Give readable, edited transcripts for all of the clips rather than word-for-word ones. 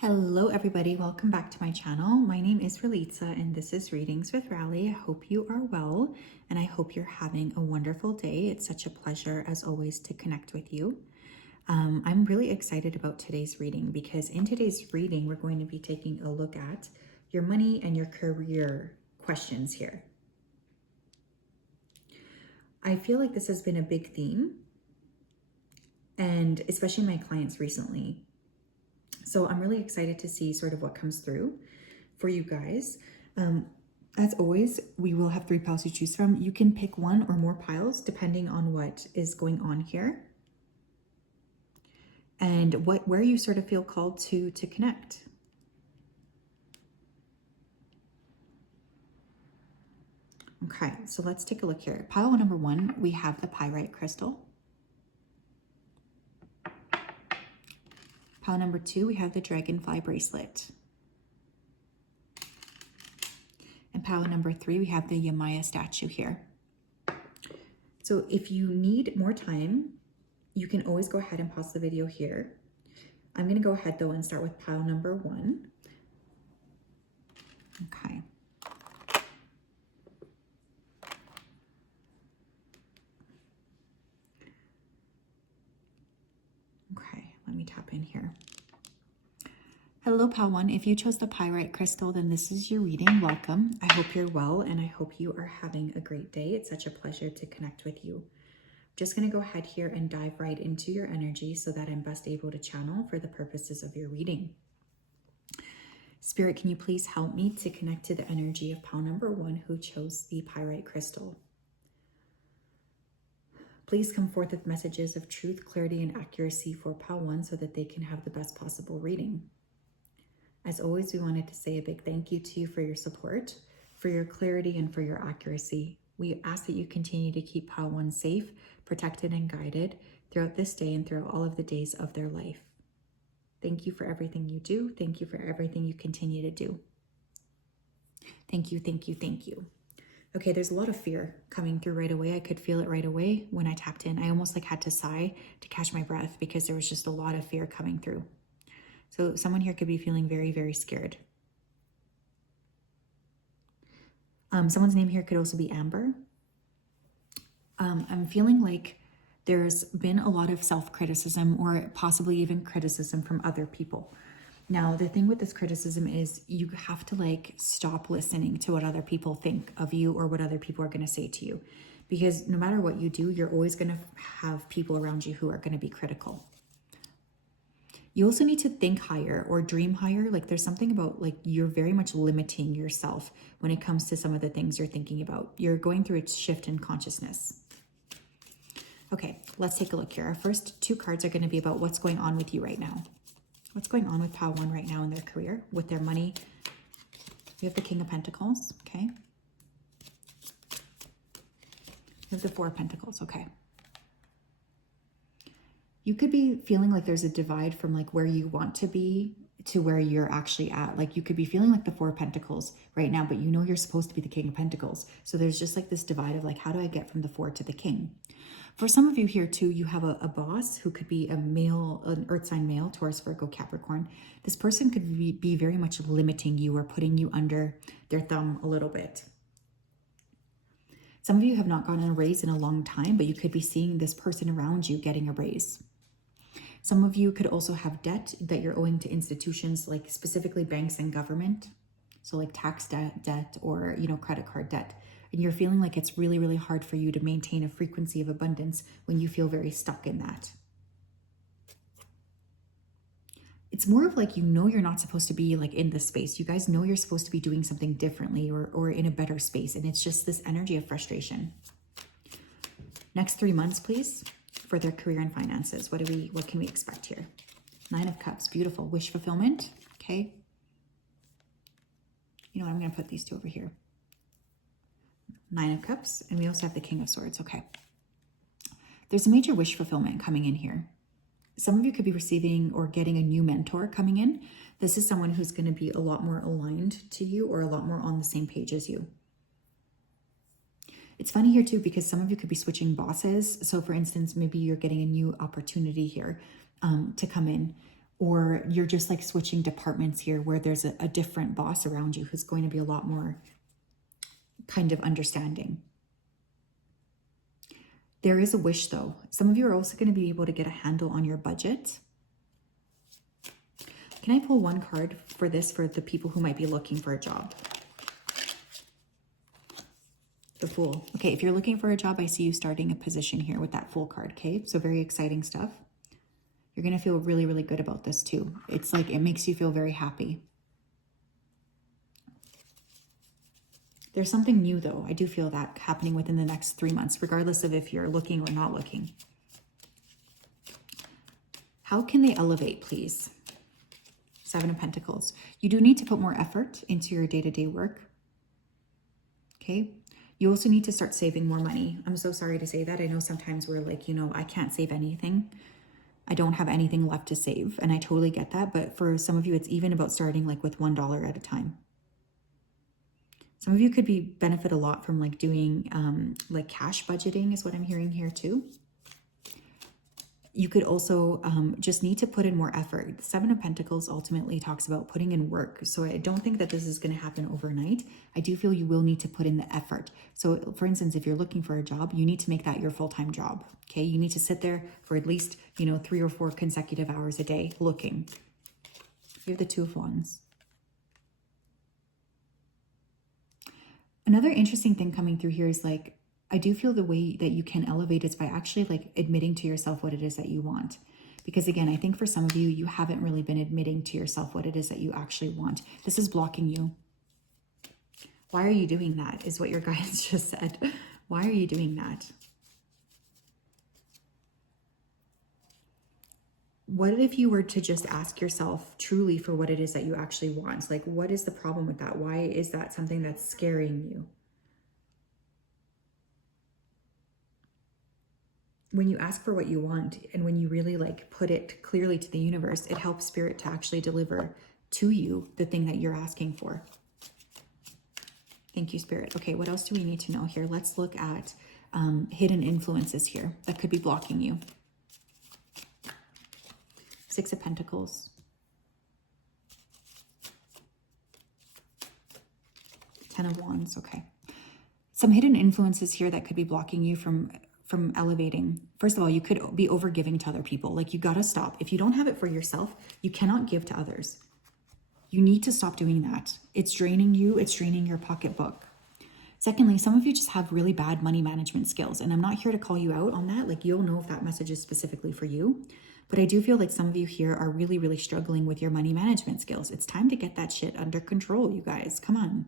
Hello everybody, welcome back to my channel. My name is Ralitza and this is Readings with Rali. I hope you are well and I hope you're having a wonderful day. It's such a pleasure as always to connect with you. I'm really excited about today's reading because in today's reading we're going to be taking a look at your money and your career questions here. I feel like this has been a big theme, and especially my clients recently. So I'm really excited to see sort of what comes through for you guys. As always, we will have 3 piles to choose from. You can pick 1 or more piles depending on what is going on here and where you sort of feel called to connect. Okay, so let's take a look here. Pile number 1, we have the pyrite crystal. Pile number 2, we have the dragonfly bracelet. And pile number 3, we have the Yamaya statue here. So if you need more time, you can always go ahead and pause the video here. I'm going to go ahead though and start with pile number 1. Okay. Okay, let me tap in here. Hello, pile 1. If you chose the pyrite crystal, then this is your reading. Welcome. I hope you're well and I hope you are having a great day. It's such a pleasure to connect with you. I'm just going to go ahead here and dive right into your energy so that I'm best able to channel for the purposes of your reading. Spirit, can you please help me to connect to the energy of pile number 1 who chose the pyrite crystal? Please come forth with messages of truth, clarity, and accuracy for pile 1 so that they can have the best possible reading. As always, we wanted to say a big thank you to you for your support, for your clarity, and for your accuracy. We ask that you continue to keep pile 1 safe, protected, and guided throughout this day and throughout all of the days of their life. Thank you for everything you do. Thank you for everything you continue to do. Thank you, thank you, thank you. Okay, there's a lot of fear coming through right away. I could feel it right away when I tapped in. I almost had to sigh to catch my breath because there was just a lot of fear coming through. So someone here could be feeling very, very scared. Someone's name here could also be Amber. I'm feeling like there's been a lot of self-criticism or possibly even criticism from other people. Now, the thing with this criticism is you have to stop listening to what other people think of you or what other people are going to say to you. Because no matter what you do, you're always going to have people around you who are going to be critical. You also need to think higher or dream higher. There's something about you're very much limiting yourself when it comes to some of the things you're thinking about. You're going through a shift in consciousness. Okay, let's take a look here. Our first 2 cards are going to be about what's going on with you right now. What's going on with pile 1 right now in their career, with their money? We have the King of Pentacles, okay? We have the 4 of Pentacles, okay. You could be feeling like there's a divide from where you want to be to where you're actually at. You could be feeling like the 4 of Pentacles right now, but you know you're supposed to be the King of Pentacles. So there's just this divide of how do I get from the 4 to the King? For some of you here too, you have a boss who could be a male, an earth sign male, Taurus, Virgo, Capricorn. This person could be very much limiting you or putting you under their thumb a little bit. Some of you have not gotten a raise in a long time, but you could be seeing this person around you getting a raise. Some of you could also have debt that you're owing to institutions, specifically banks and government. So tax debt or, credit card debt. And you're feeling like it's really, really hard for you to maintain a frequency of abundance when you feel very stuck in that. It's more of you're not supposed to be in this space. You guys know you're supposed to be doing something differently or in a better space. And it's just this energy of frustration. Next 3 months, please. For their career and finances. What can we expect here? 9 of Cups, beautiful. Wish fulfillment, okay. You know what, I'm going to put these 2 over here. 9 of Cups, and we also have the King of Swords, okay. There's a major wish fulfillment coming in here. Some of you could be receiving or getting a new mentor coming in. This is someone who's going to be a lot more aligned to you or a lot more on the same page as you. It's funny here too, because some of you could be switching bosses. So for instance, maybe you're getting a new opportunity here to come in, or you're just like switching departments here where there's a different boss around you who's going to be a lot more kind of understanding. There is a wish though. Some of you are also going to be able to get a handle on your budget. Can I pull one card for this for the people who might be looking for a job? The Fool. Okay, if you're looking for a job, I see you starting a position here with that Fool card, okay? So very exciting stuff. You're going to feel really, really good about this too. It's like it makes you feel very happy. There's something new though. I do feel that happening within the next 3 months, regardless of if you're looking or not looking. How can they elevate, please? Seven of Pentacles. You do need to put more effort into your day-to-day work. Okay. You also need to start saving more money. I'm so sorry to say that. I know sometimes we're like, you know, I can't save anything. I don't have anything left to save. And I totally get that. But for some of you, it's even about starting like with $1 at a time. Some of you could benefit a lot from like doing like cash budgeting is what I'm hearing here too. You could also just need to put in more effort. The Seven of Pentacles ultimately talks about putting in work. So I don't think that this is going to happen overnight. I do feel you will need to put in the effort. So for instance, if you're looking for a job, you need to make that your full-time job. Okay. You need to sit there for at least, you know, 3 or 4 consecutive hours a day looking. You have the Two of Wands. Another interesting thing coming through here is like, I do feel the way that you can elevate is by actually like admitting to yourself what it is that you want. Because again, I think for some of you, you haven't really been admitting to yourself what it is that you actually want. This is blocking you. Why are you doing that? Is what your guidance just said. Why are you doing that? What if you were to just ask yourself truly for what it is that you actually want? Like, what is the problem with that? Why is that something that's scaring you? When you ask for what you want and when you really like put it clearly to the universe, it helps Spirit to actually deliver to you the thing that you're asking for. Thank you, Spirit. Okay, what else do we need to know here? Let's look at hidden influences here that could be blocking you. Six of Pentacles. 10 of Wands. Okay. Some hidden influences here that could be blocking you from elevating. First of all, you could be overgiving to other people. Like, you got to stop. If you don't have it for yourself, you cannot give to others. You need to stop doing that. It's draining you. It's draining your pocketbook. Secondly, some of you just have really bad money management skills. And I'm not here to call you out on that. Like, you'll know if that message is specifically for you. But I do feel like some of you here are really, really struggling with your money management skills. It's time to get that shit under control, you guys. Come on.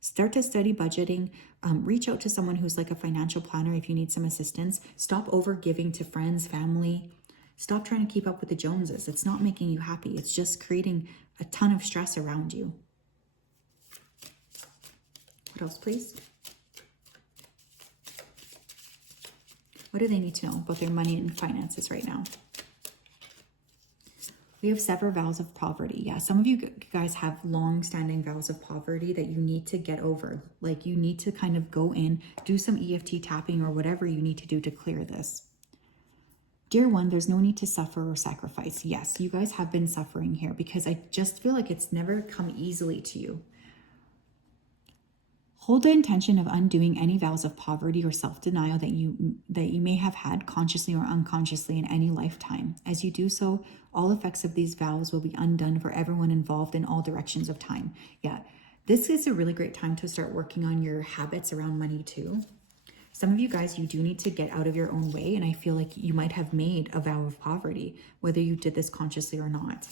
Start to study budgeting. Reach out to someone who's like a financial planner if you need some assistance. Stop over giving to friends, family. Stop trying to keep up with the Joneses. It's not making you happy. It's just creating a ton of stress around you. What else, please? What do they need to know about their money and finances right now? We have several vows of poverty. Yeah, some of you guys have long-standing vows of poverty that you need to get over. Like, you need to kind of go in, do some EFT tapping or whatever you need to do to clear this. Dear one, there's no need to suffer or sacrifice. Yes, you guys have been suffering here because I just feel like it's never come easily to you. Hold the intention of undoing any vows of poverty or self-denial that you may have had consciously or unconsciously in any lifetime. As you do so, all effects of these vows will be undone for everyone involved in all directions of time. Yeah, this is a really great time to start working on your habits around money too. Some of you guys, you do need to get out of your own way, and I feel like you might have made a vow of poverty, whether you did this consciously or not.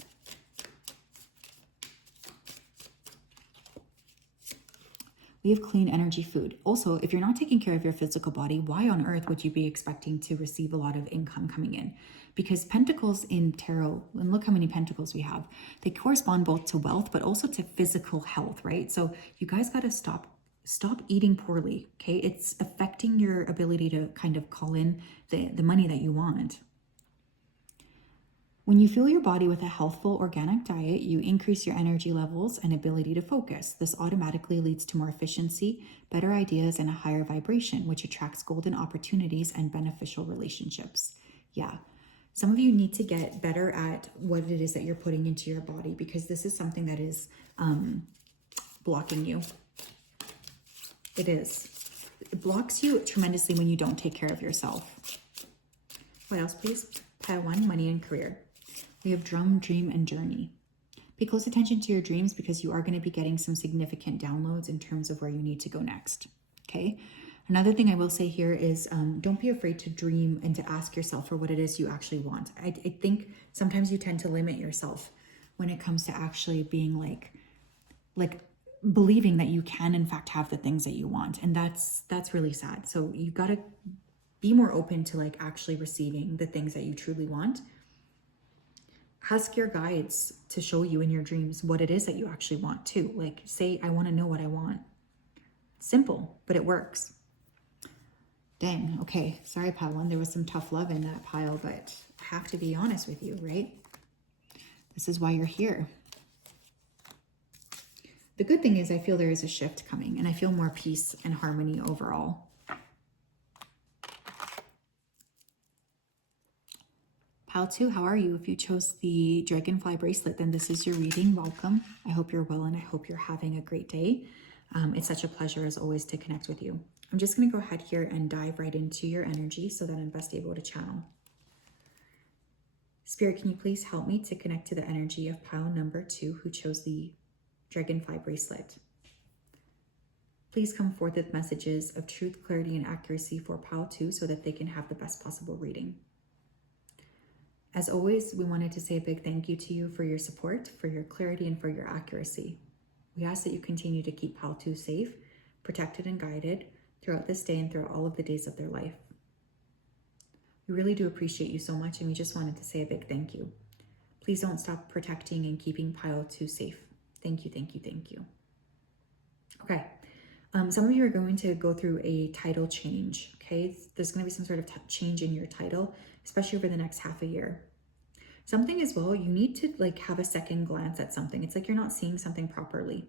We have clean energy food. Also, if you're not taking care of your physical body, why on earth would you be expecting to receive a lot of income coming in? Because pentacles in tarot, and look how many pentacles we have, they correspond both to wealth, but also to physical health, right? So you guys got to stop eating poorly, okay? It's affecting your ability to kind of call in the money that you want. When you fuel your body with a healthful organic diet, you increase your energy levels and ability to focus. This automatically leads to more efficiency, better ideas, and a higher vibration, which attracts golden opportunities and beneficial relationships. Yeah. Some of you need to get better at what it is that you're putting into your body, because this is something that is blocking you. It is. It blocks you tremendously when you don't take care of yourself. What else, please? Pile 1, money and career. We have drum, dream, and journey. Pay close attention to your dreams, because you are going to be getting some significant downloads in terms of where you need to go next. Okay. Another thing I will say here is don't be afraid to dream and to ask yourself for what it is you actually want. I think sometimes you tend to limit yourself when it comes to actually being like believing that you can in fact have the things that you want. And that's really sad. So you got to be more open to like actually receiving the things that you truly want. Ask your guides to show you in your dreams what it is that you actually want too. Like say, I want to know what I want. Simple, but it works. Dang, okay. Sorry, pile 1. There was some tough love in that pile, but I have to be honest with you, right? This is why you're here. The good thing is I feel there is a shift coming, and I feel more peace and harmony overall. Pile 2, how are you? If you chose the dragonfly bracelet, then this is your reading. Welcome. I hope you're well, and I hope you're having a great day. It's such a pleasure as always to connect with you. I'm just going to go ahead here and dive right into your energy so that I'm best able to channel. Spirit, can you please help me to connect to the energy of pile number 2 who chose the dragonfly bracelet? Please come forth with messages of truth, clarity, and accuracy for pile 2 so that they can have the best possible reading. As always, we wanted to say a big thank you to you for your support, for your clarity, and for your accuracy. We ask that you continue to keep pile 2 safe, protected, and guided throughout this day and throughout all of the days of their life. We really do appreciate you so much, and we just wanted to say a big thank you. Please don't stop protecting and keeping pile 2 safe. Thank you, thank you, thank you. Okay, some of you are going to go through a title change, okay? There's going to be some sort of change in your title, especially over the next half a year. Something as well, you need to like have a second glance at something. It's like you're not seeing something properly.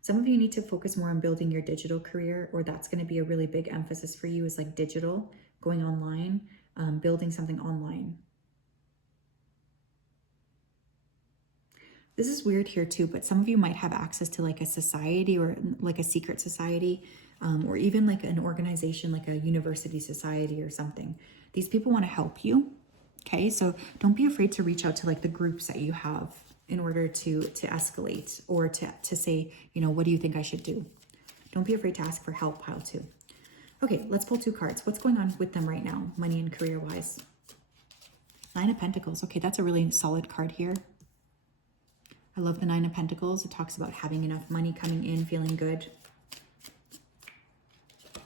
Some of you need to focus more on building your digital career, or that's going to be a really big emphasis for you, is like digital, going online, building something online. This is weird here too, but some of you might have access to like a society or like a secret society, or even like an organization, like a university society or something. These people want to help you. Okay, so don't be afraid to reach out to like the groups that you have in order to escalate, or to say, you know, what do you think I should do? Don't be afraid to ask for help, pile 2. Okay, let's pull 2 cards. What's going on with them right now, money and career wise? 9 of Pentacles. Okay, that's a really solid card here. I love the 9 of Pentacles. It talks about having enough money coming in, feeling good.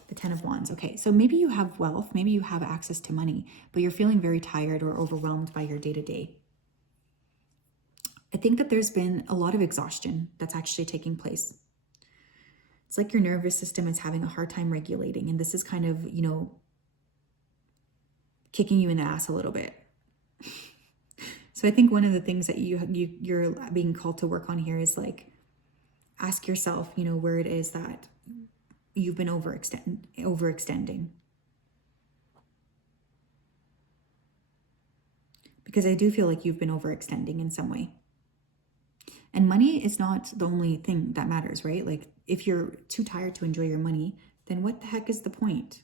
The 10 of Wands. Okay, so maybe you have wealth, maybe you have access to money, but you're feeling very tired or overwhelmed by your day-to-day. I think that there's been a lot of exhaustion that's actually taking place. It's like your nervous system is having a hard time regulating, and this is kind of, you know, kicking you in the ass a little bit. So I think one of the things that you're being called to work on here is like, ask yourself, you know, where it is that you've been overextending. Because I do feel like you've been overextending in some way. And money is not the only thing that matters, right? Like if you're too tired to enjoy your money, then what the heck is the point?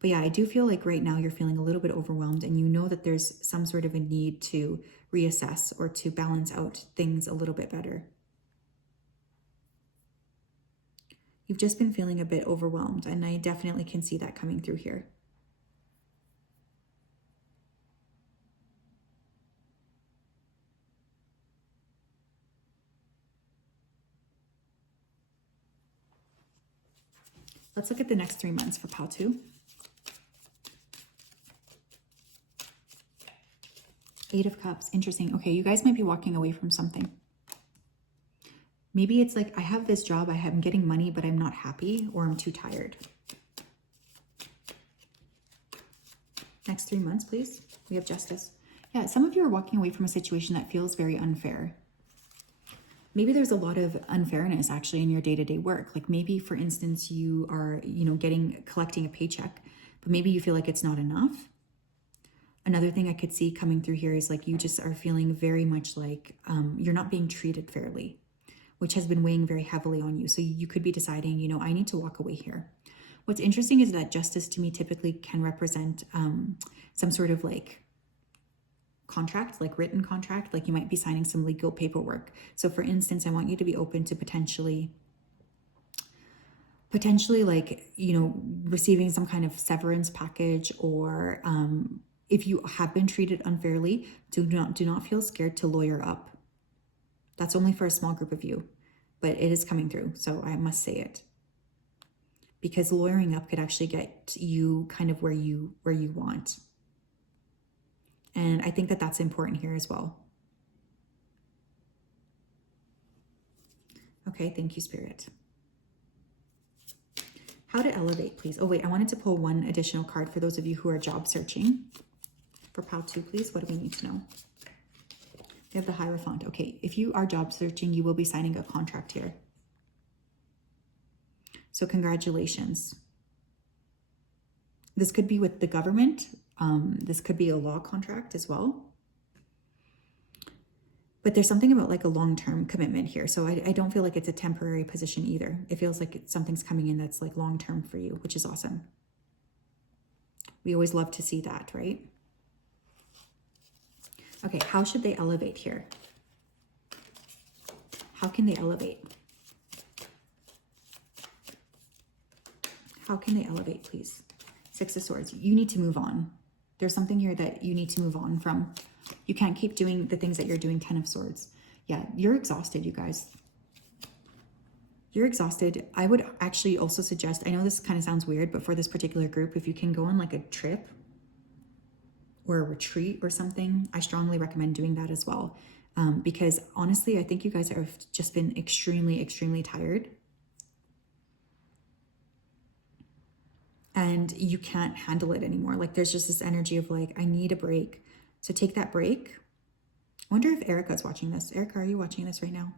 But yeah, I do feel like right now you're feeling a little bit overwhelmed, and you know that there's some sort of a need to reassess or to balance out things a little bit better. You've just been feeling a bit overwhelmed, and I definitely can see that coming through here. Let's look at the next 3 months for pile 2. 8 of Cups. Interesting. Okay, you guys might be walking away from something. Maybe it's like, I have this job, I'm getting money, but I'm not happy, or I'm too tired. Next 3 months, please. We have Justice. Yeah, some of you are walking away from a situation that feels very unfair. Maybe there's a lot of unfairness actually in your day-to-day work. Like maybe, for instance, you are, you know, collecting a paycheck, but maybe you feel like it's not enough. Another thing I could see coming through here is like you just are feeling very much like you're not being treated fairly, which has been weighing very heavily on you. So you could be deciding, you know, I need to walk away here. What's interesting is that justice to me typically can represent some sort of like contract, like written contract, like you might be signing some legal paperwork. So for instance, I want you to be open to potentially like, you know, receiving some kind of severance package, or if you have been treated unfairly, do not feel scared to lawyer up. That's only for a small group of you, but it is coming through, so I must say it. Because lawyering up could actually get you kind of where you want. And I think that that's important here as well. Okay, thank you, Spirit. How to elevate, please. Oh, wait, I wanted to pull one additional card for those of you who are job searching. For pile 2, please. What do we need to know? We have the Hierophant. Okay, if you are job searching, you will be signing a contract here. So congratulations. This could be with the government. This could be a law contract as well. But there's something about like a long-term commitment here. So I don't feel like it's a temporary position either. It feels like something's coming in that's like long-term for you, which is awesome. We always love to see that, right? Okay, how should they elevate here? How can they elevate? How can they elevate, please? 6 of Swords. You need to move on. There's something here that you need to move on from. You can't keep doing the things that you're doing. 10 of Swords. Yeah, you're exhausted, you guys. You're exhausted. I would actually also suggest, I know this kind of sounds weird, but for this particular group, if you can go on like a trip or a retreat or something, I strongly recommend doing that as well. Because honestly, I think you guys have just been extremely, extremely tired. And you can't handle it anymore. Like there's just this energy of like, I need a break. So take that break. I wonder if Erica's watching this. Erica, are you watching this right now?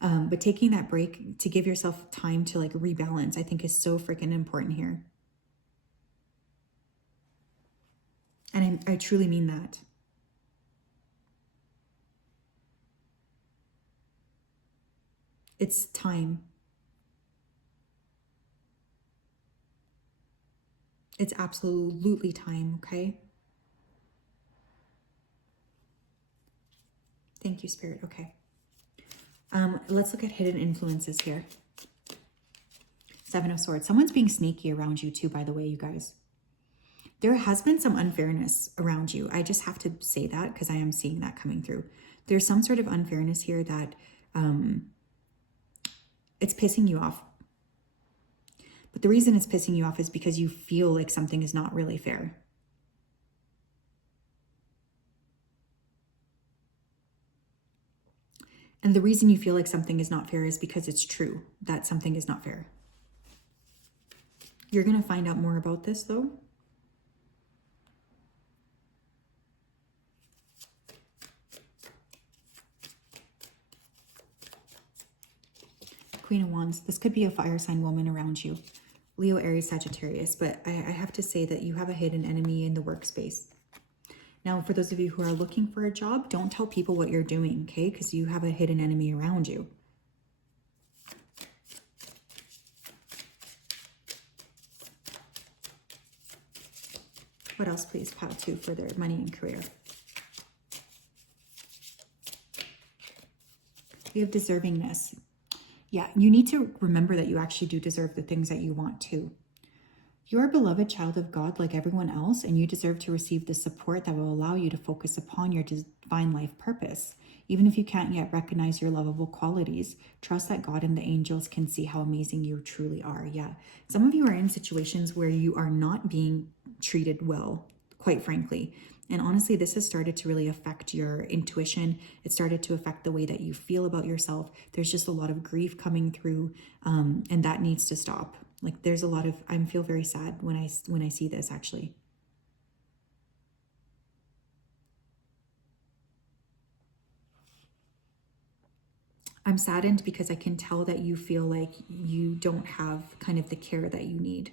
But taking that break to give yourself time to like rebalance, I think is so freaking important here. And I truly mean that. It's time. It's absolutely time, okay? Thank you, Spirit. Okay. Let's look at hidden influences here. 7 of Swords. Someone's being sneaky around you too, by the way, you guys. There has been some unfairness around you. I just have to say that because I am seeing that coming through. There's some sort of unfairness here that it's pissing you off. But the reason it's pissing you off is because you feel like something is not really fair. And the reason you feel like something is not fair is because it's true that something is not fair. You're going to find out more about this though. Queen of Wands. This could be a fire sign woman around you. Leo, Aries, Sagittarius. But I have to say that you have a hidden enemy in the workspace. Now, for those of you who are looking for a job, don't tell people what you're doing, okay? Because you have a hidden enemy around you. What else, please? Pile 2 for their money and career. We have deservingness. Yeah, you need to remember that you actually do deserve the things that you want to. You're a beloved child of God like everyone else, and you deserve to receive the support that will allow you to focus upon your divine life purpose. Even if you can't yet recognize your lovable qualities, trust that God and the angels can see how amazing you truly are. Yeah, some of you are in situations where you are not being treated well, quite frankly. And honestly, this has started to really affect your intuition. It started to affect the way that you feel about yourself. There's just a lot of grief coming through, and that needs to stop. Like there's a lot of, I feel very sad when I see this actually. I'm saddened because I can tell that you feel like you don't have kind of the care that you need.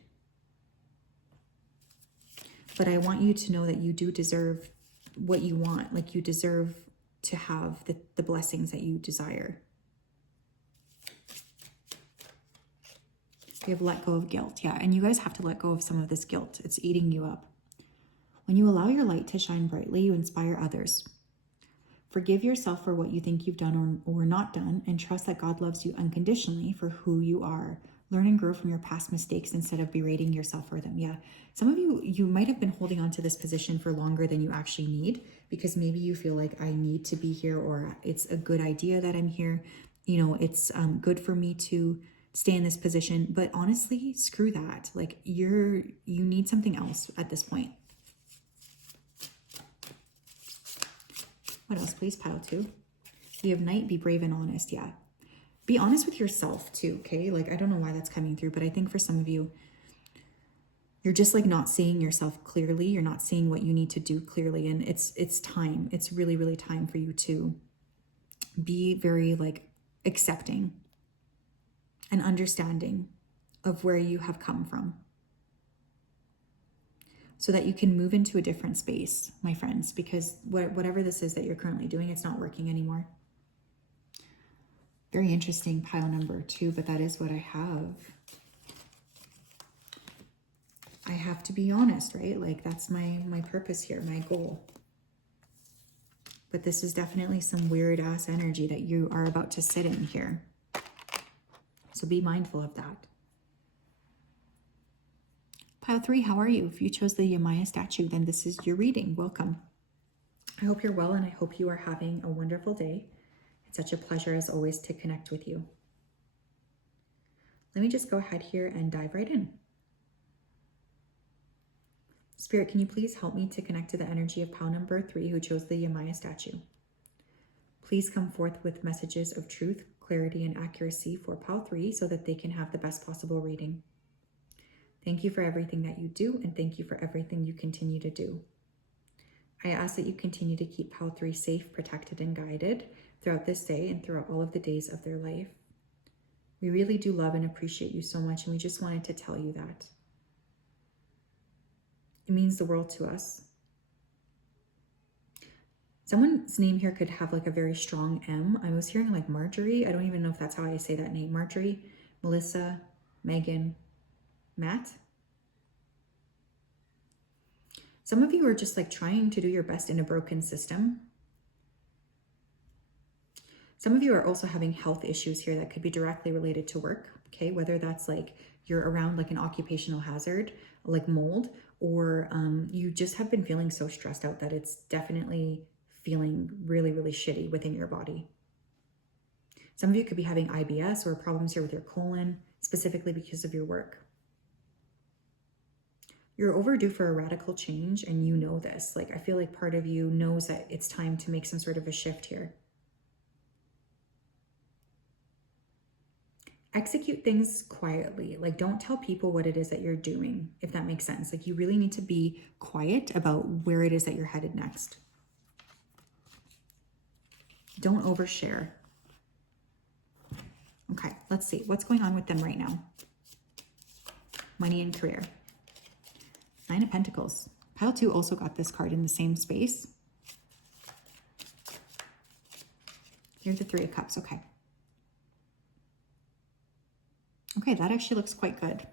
But I want you to know that you do deserve what you want. Like, you deserve to have the blessings that you desire. We have let go of guilt. Yeah, and you guys have to let go of some of this guilt. It's eating you up. When you allow your light to shine brightly, you inspire others. Forgive yourself for what you think you've done or not done, and trust that God loves you unconditionally for who you are. Learn and grow from your past mistakes instead of berating yourself for them. Yeah, some of you might have been holding on to this position for longer than you actually need, because maybe you feel like, I need to be here, or it's a good idea that I'm here. You know, it's good for me to stay in this position. But honestly, screw that. Like, you need something else at this point. What else, please? Pile 2. We have Knight, be brave and honest. Yeah. Be honest with yourself too, okay? Like, I don't know why that's coming through, but I think for some of you, you're just like not seeing yourself clearly. You're not seeing what you need to do clearly. And it's time. It's really, really time for you to be very like accepting and understanding of where you have come from, so that you can move into a different space, my friends, because whatever this is that you're currently doing, it's not working anymore. Very interesting, pile number 2, but that is what I have. I have to be honest, right? Like, that's my purpose here, my goal. But this is definitely some weird ass energy that you are about to sit in here. So be mindful of that. Pile 3, how are you? If you chose the Yamaya statue, then this is your reading. Welcome. I hope you're well, and I hope you are having a wonderful day. It's such a pleasure, as always, to connect with you. Let me just go ahead here and dive right in. Spirit, can you please help me to connect to the energy of pile number 3, who chose the Yamaya statue? Please come forth with messages of truth, clarity, and accuracy for pile 3, so that they can have the best possible reading. Thank you for everything that you do, and thank you for everything you continue to do. I ask that you continue to keep pile 3 safe, protected, and guided throughout this day and throughout all of the days of their life. We really do love and appreciate you so much, and we just wanted to tell you that. It means the world to us. Someone's name here could have like a very strong M. I was hearing like Marjorie. I don't even know if that's how I say that name. Marjorie, Melissa, Megan, Matt. Some of you are just like trying to do your best in a broken system. Some of you are also having health issues here that could be directly related to work, okay? Whether that's like you're around like an occupational hazard, like mold, or you just have been feeling so stressed out that it's definitely feeling really, really shitty within your body. Some of you could be having IBS or problems here with your colon, specifically because of your work. You're overdue for a radical change, and you know this. Like, I feel like part of you knows that it's time to make some sort of a shift here. Execute things quietly. Like, don't tell people what it is that you're doing, if that makes sense. Like, you really need to be quiet about where it is that you're headed next. Don't overshare. Okay, let's see. What's going on with them right now? Money and career. 9 of Pentacles. Pile 2 also got this card in the same space. Here's the 3 of Cups. Okay. Okay, that actually looks quite good.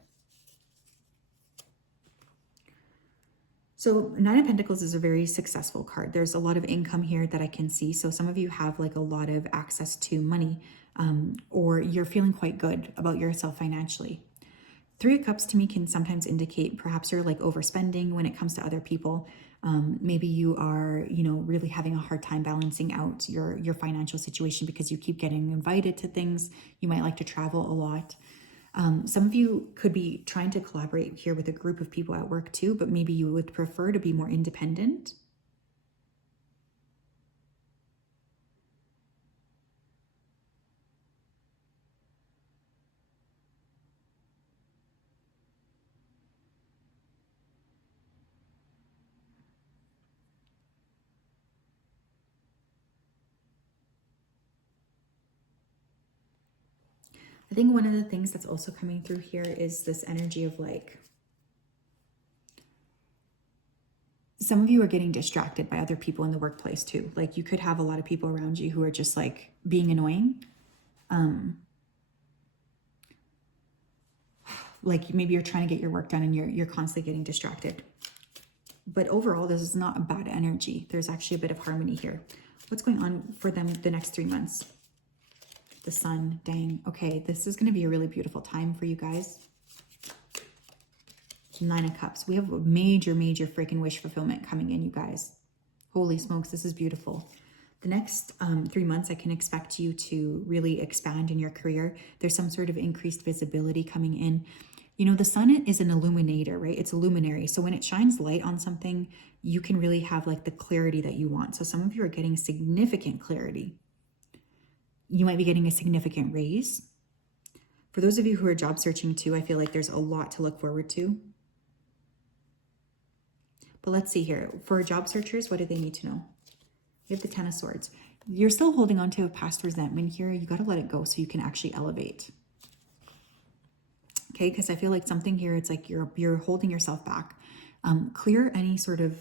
So 9 of Pentacles is a very successful card. There's a lot of income here that I can see. So some of you have like a lot of access to money, or you're feeling quite good about yourself financially. 3 of Cups to me can sometimes indicate perhaps you're like overspending when it comes to other people. Maybe you are, really having a hard time balancing out your financial situation because you keep getting invited to things. You might like to travel a lot. Some of you could be trying to collaborate here with a group of people at work too, but maybe you would prefer to be more independent. I think one of the things that's also coming through here is this energy of like, some of you are getting distracted by other people in the workplace too. Like you could have a lot of people around you who are just like being annoying. Like maybe you're trying to get your work done and you're constantly getting distracted. But overall, this is not a bad energy. There's actually a bit of harmony here. What's going on for them the next 3 months? The sun, dang. Okay, this is going to be a really beautiful time for you guys. 9 of Cups. We have a major freaking wish fulfillment coming in, you guys. Holy smokes, this is beautiful. The next 3 months, I can expect you to really expand in your career. There's some sort of increased visibility coming in. You know, the sun is an illuminator, right? It's a luminary. So when it shines light on something, you can really have like the clarity that you want. So some of you are getting significant clarity. You might be getting a significant raise. For those of you who are job searching too, I feel like there's a lot to look forward to. But let's see here. For job searchers, what do they need to know? You have the 10 of Swords. You're still holding on to a past resentment here. You got to let it go so you can actually elevate. Okay, because I feel like something here, it's like you're holding yourself back. Clear any sort of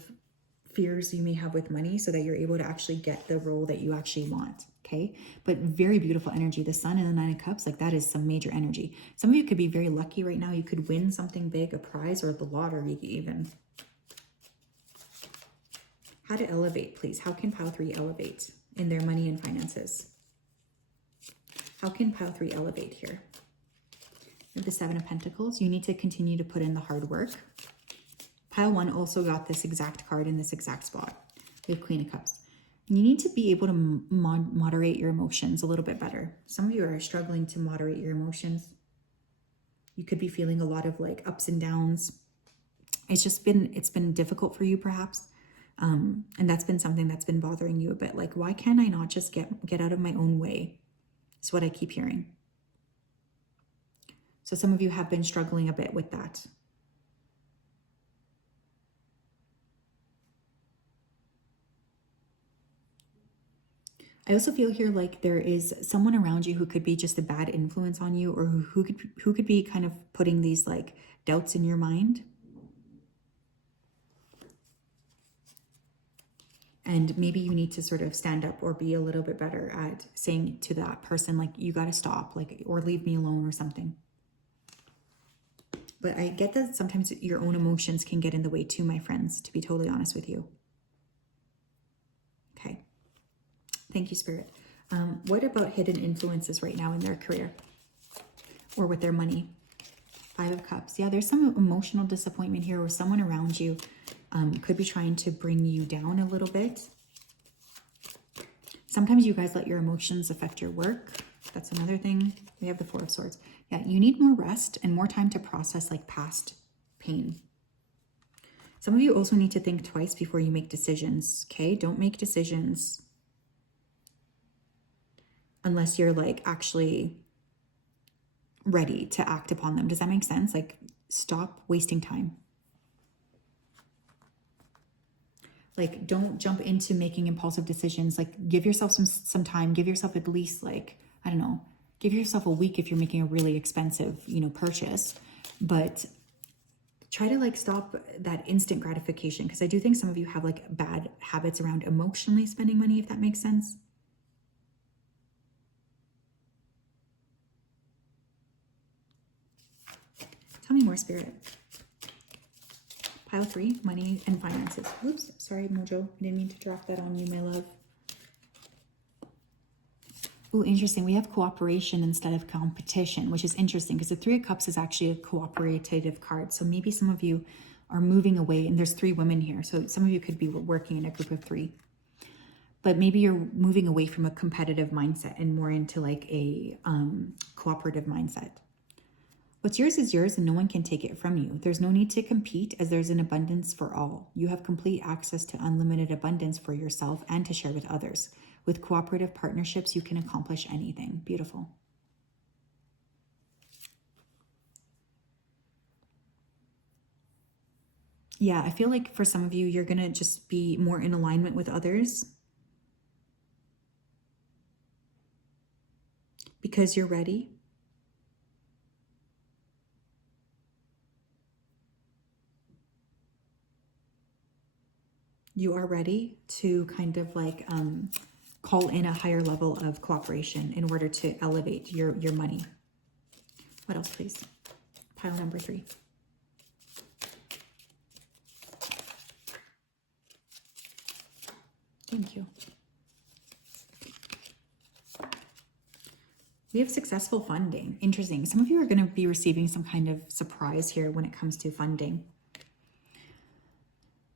fears you may have with money so that you're able to actually get the role that you actually want. Okay, but very beautiful energy. The sun and the 9 of Cups, like that is some major energy. Some of you could be very lucky right now. You could win something big, a prize or the lottery even. How to elevate, please. How can Pile 3 elevate in their money and finances? How can Pile 3 elevate here? With the 7 of Pentacles, you need to continue to put in the hard work. Pile 1 also got this exact card in this exact spot with Queen of Cups. You need to be able to moderate your emotions a little bit better. Some of you are struggling to moderate your emotions. You could be feeling a lot of like ups and downs. It's been difficult for you perhaps. And that's been something that's been bothering you a bit. Like, why can't I not just get out of my own way? That's what I keep hearing. So some of you have been struggling a bit with that. I also feel here like there is someone around you who could be just a bad influence on you, or who could be kind of putting these like doubts in your mind. And maybe you need to sort of stand up or be a little bit better at saying to that person, like, you got to stop, like, or leave me alone or something. But I get that sometimes your own emotions can get in the way too, my friends, to be totally honest with you. Okay. Thank you, Spirit. What about hidden influences right now in their career or with their money? 5 of Cups. Yeah, there's some emotional disappointment here, or someone around you could be trying to bring you down a little bit. Sometimes you guys let your emotions affect your work. That's another thing. We have the 4 of Swords. Yeah, you need more rest and more time to process like past pain. Some of you also need to think twice before you make decisions, okay? Don't make decisions unless you're like actually ready to act upon them. Does that make sense? Like, stop wasting time. Like, don't jump into making impulsive decisions. Like, give yourself some time. Give yourself at least like, I don't know, give yourself a week if you're making a really expensive, purchase. But try to like stop that instant gratification, because I do think some of you have like bad habits around emotionally spending money, if that makes sense. Tell me more, Spirit. Pile 3, money and finances. Oops, sorry, Mojo. I didn't mean to drop that on you, my love. Oh, interesting. We have cooperation instead of competition, which is interesting because the 3 of Cups is actually a cooperative card. So maybe some of you are moving away, and there's 3 women here. So some of you could be working in a group of 3. But maybe you're moving away from a competitive mindset and more into like a cooperative mindset. What's yours is yours and no one can take it from you. There's no need to compete, as there's an abundance for all. You have complete access to unlimited abundance for yourself and to share with others. With cooperative partnerships, you can accomplish anything. Beautiful. Yeah, I feel like for some of you, you're going to just be more in alignment with others because you're ready. You are ready to kind of like call in a higher level of cooperation in order to elevate your money. What else, please? Pile number 3. Thank you. We have successful funding. Interesting. Some of you are going to be receiving some kind of surprise here when it comes to funding.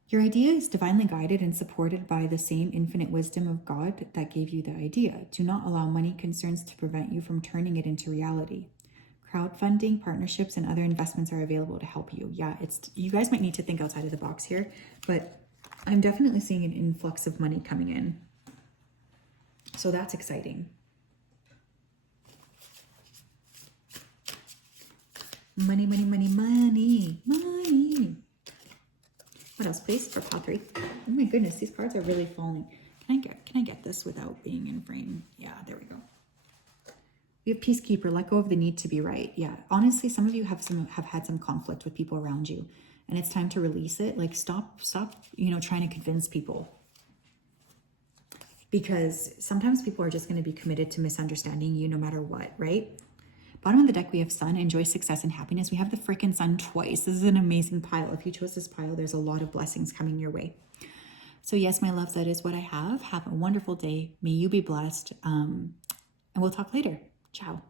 Your idea is divinely guided and supported by the same infinite wisdom of God that gave you the idea. Do not allow money concerns to prevent you from turning it into reality. Crowdfunding, partnerships, and other investments are available to help you. Yeah, you guys might need to think outside of the box here, but I'm definitely seeing an influx of money coming in. So that's exciting. Money, money, money, money, money. What else, please, for pile 3? Oh my goodness, these cards are really falling. Can I get this without being in frame? Yeah, there we go. We have Peacekeeper, let go of the need to be right. Yeah, honestly, some of you have had some conflict with people around you, and it's time to release it. Like stop, trying to convince people. Because sometimes people are just going to be committed to misunderstanding you no matter what, right? Bottom of the deck, we have Sun, enjoy success and happiness. We have the freaking Sun twice. This is an amazing pile. If you chose this pile, there's a lot of blessings coming your way. So yes, my loves, that is what I have. Have a wonderful day. May you be blessed. And we'll talk later. Ciao.